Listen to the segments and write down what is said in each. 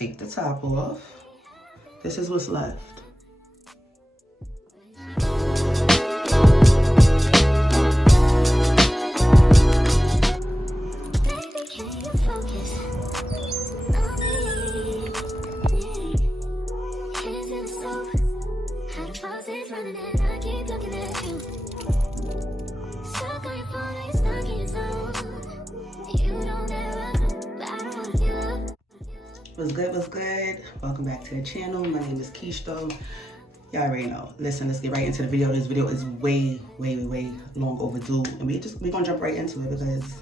take the top off. This is what's left. What's good? Welcome back to the channel. My name is KESH THO. Y'all already know. Listen, let's get right into the video. This video is way long overdue, and we're gonna jump right into it because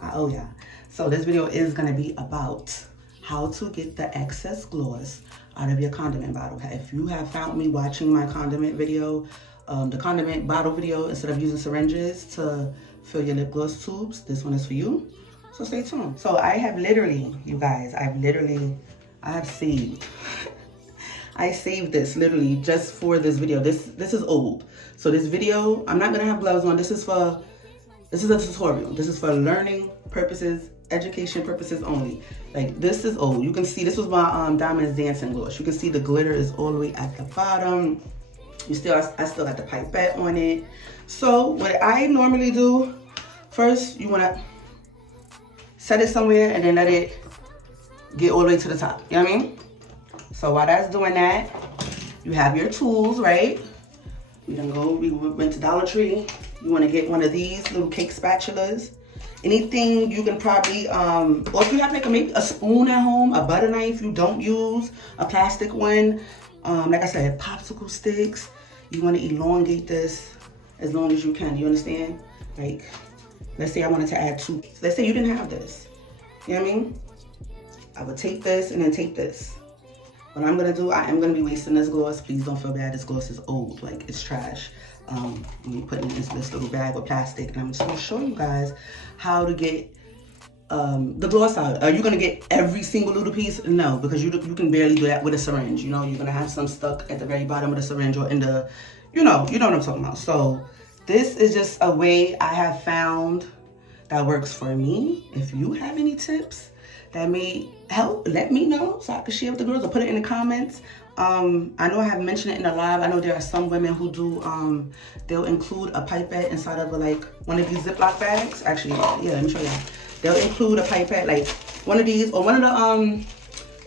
I owe y'all. So this video is gonna be about how to get the excess gloss out of your condiment bottle. If you have found me watching my condiment video, the condiment bottle video, instead of using syringes to fill your lip gloss tubes, this one is for you. So stay tuned. So I have literally, you guys, I have saved. I saved this literally just for this video. This is old. So this video, I'm not gonna have gloves on. This is a tutorial. This is for learning purposes, education purposes only. Like, this is old. You can see this was my Diamonds Dancing gloss. You can see the glitter is all the way at the bottom. I still got the pipette on it. So what I normally do, first you wanna set it somewhere and then let it get all the way to the top. You know what I mean? So while that's doing that, you have your tools, right? We went to Dollar Tree. You want to get one of these little cake spatulas. Anything you can probably, or if you have like maybe a spoon at home, a butter knife you don't use, a plastic one. Like I said, popsicle sticks. You want to elongate this as long as you can. You understand? Like, let's say I wanted to add two. Let's say you didn't have this. You know what I mean? I would take this and then take this. What I'm gonna do, I am gonna be wasting this gloss. Please don't feel bad. This gloss is old, like it's trash. We put it in this little bag of plastic, and I'm just gonna show you guys how to get the gloss out. Are you gonna get every single little piece? No, because you can barely do that with a syringe. You know, you're gonna have some stuck at the very bottom of the syringe or in the, you know what I'm talking about. So this is just a way I have found that works for me. If you have any tips that may help, let me know so I can share with the girls or put it in the comments. I know I have mentioned it in the live. I know there are some women who do, they'll include a pipette inside of like one of these Ziploc bags. Actually, yeah, let me show y'all. They'll include a pipette, like one of these, or one of the,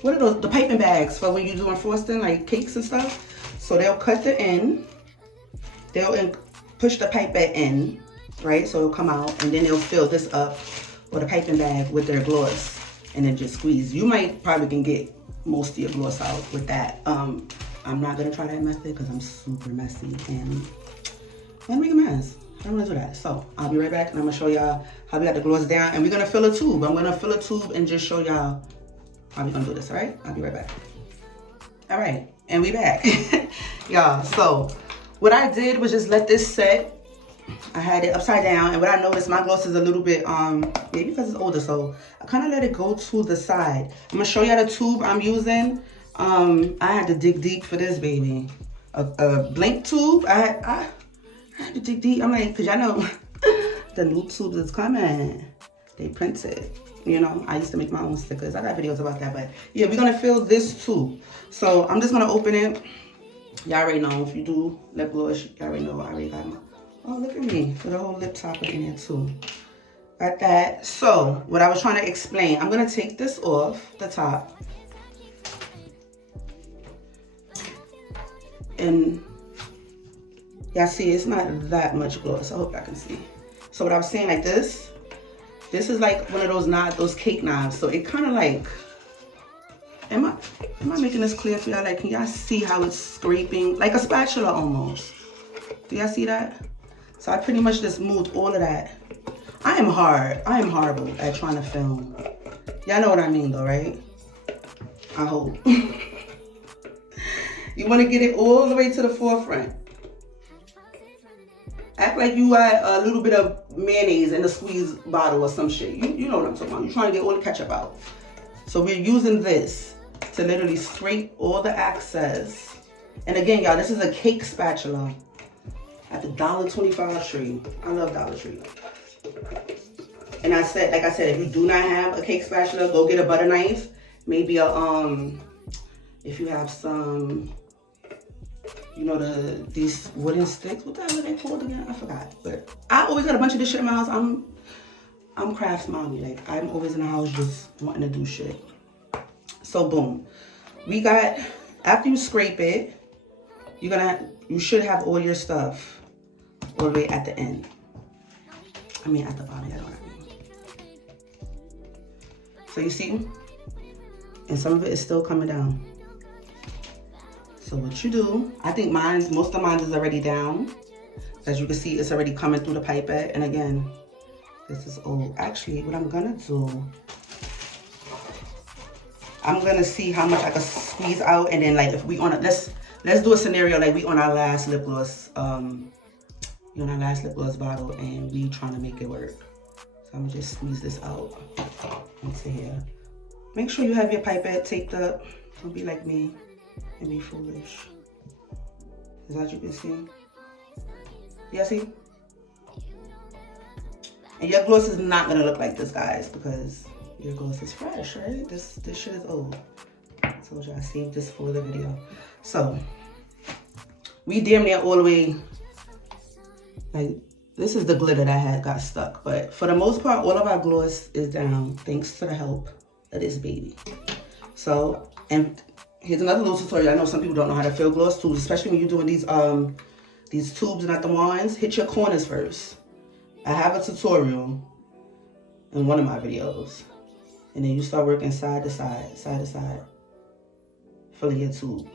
what are those, the piping bags for when you're doing frosting, like cakes and stuff. So they'll cut the end, they'll push the pipette in, right? So it'll come out, and then they'll fill this up with a piping bag with their gloss, and then just squeeze. You probably can get most of your gloss out with that. I'm not gonna try that method because I'm super messy and I make a mess. I don't wanna do that. So I'll be right back, and I'm gonna show y'all how we got the gloss down, and we're gonna fill a tube. I'm gonna fill a tube and just show y'all how we're gonna do this, all right? I'll be right back. All right, and we back. Y'all, so what I did was just let this set. I had it upside down, and what I noticed, my gloss is a little bit, maybe because it's older, so I kind of let it go to the side. I'm gonna show y'all the tube I'm using. I had to dig deep for this, baby. A blank tube, I had to dig deep. I'm like, because y'all know the new tubes is coming. They print it. You know, I used to make my own stickers. I got videos about that, but yeah, we're gonna fill this tube. So I'm just gonna open it. Y'all already know, if you do lip gloss, y'all already know I already got my, oh, look at me, put a whole lip topper in there too. Got that. So what I was trying to explain, I'm gonna take this off the top. And y'all see, it's not that much gloss. I hope y'all can see. So what I was saying, like this is like one of those knives, those cake knives. So it kind of like, am I making this clear for y'all? Like, can y'all see how it's scraping? Like a spatula almost. Do y'all see that? So I pretty much just moved all of that. I am horrible at trying to film. Y'all know what I mean though, right? I hope. You want to get it all the way to the forefront. Act like you got a little bit of mayonnaise in a squeeze bottle or some shit. You know what I'm talking about. You're trying to get all the ketchup out. So we're using this to literally scrape all the excess. And again, y'all, this is a cake spatula at the $1.25 Tree. I love Dollar Tree. And I said, like I said, if you do not have a cake spatula, go get a butter knife maybe a if you have some, you know, these wooden sticks. What the hell are they called again? I forgot. But I always got a bunch of this shit in my house. I'm crafts mommy. Like, I'm always in the house just wanting to do shit. So boom, we got, after you scrape it, you should have all your stuff all the way at the end. I mean at the bottom, I don't know. So you see, and some of it is still coming down. So what you do, I think most of mine is already down. As you can see, it's already coming through the pipette. And again, this is old. Actually, what I'm gonna do, I'm gonna see how much I can squeeze out, and then like if we on a, let's do a scenario like we on our last lip gloss, bottle, and we trying to make it work. So I'm gonna just squeeze this out into here. Make sure you have your pipette taped up. Don't be like me and be foolish. Is that you can see? Yeah, see? And your gloss is not gonna look like this, guys, because your gloss is fresh, right? This shit is old. I told you I saved this for the video. So we damn near all the way, like, this is the glitter that got stuck, but for the most part, all of our gloss is down thanks to the help of this baby. So, and here's another little tutorial. I know some people don't know how to fill gloss tubes, especially when you're doing these tubes, not the wands. Hit your corners first. I have a tutorial in one of my videos, and then you start working side to side, filling your tube.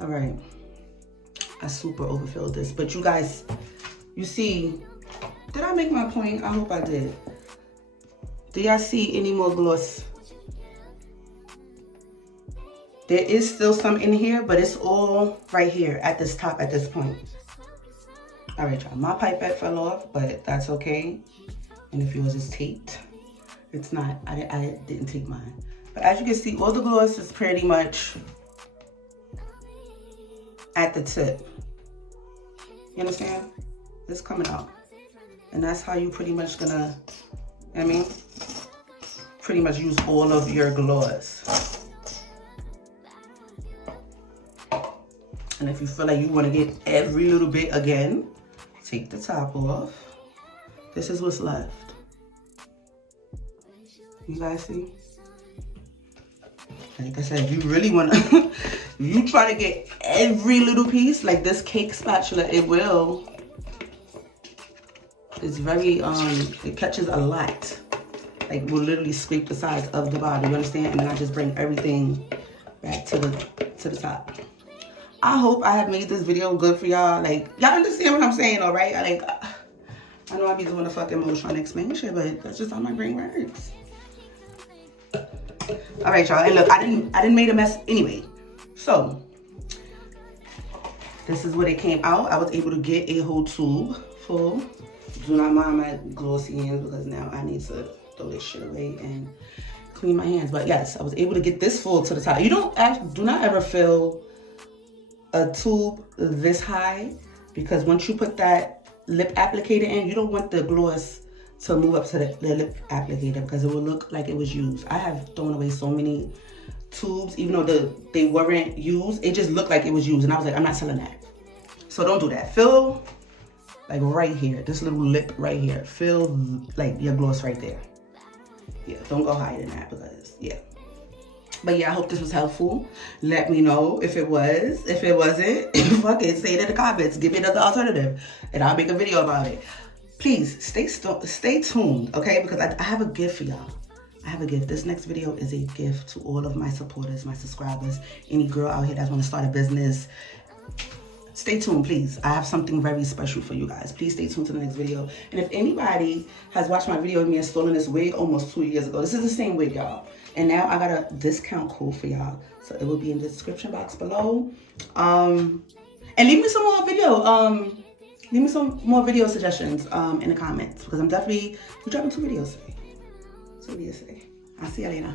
All right, I super overfilled this, but you guys, you see, did I make my point? I hope I did. Do y'all see any more gloss? There is still some in here, but it's all right here at this top at this point. All right, y'all, my pipette fell off, but that's okay. And if yours is taped, it's not, I didn't take mine. But as you can see, all the gloss is pretty much at the tip. You understand? It's coming out. And that's how you pretty much gonna, I mean, pretty much use all of your gloss. And if you feel like you want to get every little bit again, take the top off. This is what's left. You guys see? Like I said, you really want to, if you try to get every little piece, like this cake spatula, it will. It's very, it catches a lot. Like, we'll literally scrape the sides of the bottle, you understand? And then I just bring everything back to the top. I hope I have made this video good for y'all. Like, y'all understand what I'm saying, all right? I know I be doing the fucking most trying to explain shit, but that's just how my brain works. All right, y'all, and look, I didn't make a mess anyway. So, this is what it came out. I was able to get a whole tube full. Do not mind my glossy hands because now I need to throw this shit away and clean my hands. But yes, I was able to get this full to the top. You do not ever fill a tube this high, because once you put that lip applicator in, you don't want the gloss to move up to the lip applicator because it will look like it was used. I have thrown away so many tubes, even though they weren't used, it just looked like it was used, and I was like, I'm not selling that. So don't do that. Fill like right here, this little lip right here. Fill like your gloss right there. Yeah, don't go higher than that because, yeah. But yeah, I hope this was helpful. Let me know if it was. If it wasn't, fuck it, say it in the comments. Give me another alternative and I'll make a video about it. Please stay tuned, okay? Because I have a gift for y'all. I have a gift. This next video is a gift to all of my supporters, my subscribers, any girl out here that want to start a business. Stay tuned, please. I have something very special for you guys. Please stay tuned to the next video. And if anybody has watched my video of me installing this wig almost 2 years ago, this is the same wig, y'all. And now I got a discount code for y'all. So it will be in the description box below. And leave me some more video suggestions in the comments, because I'm definitely dropping 2 videos today. 2 videos today. I'll see y'all later.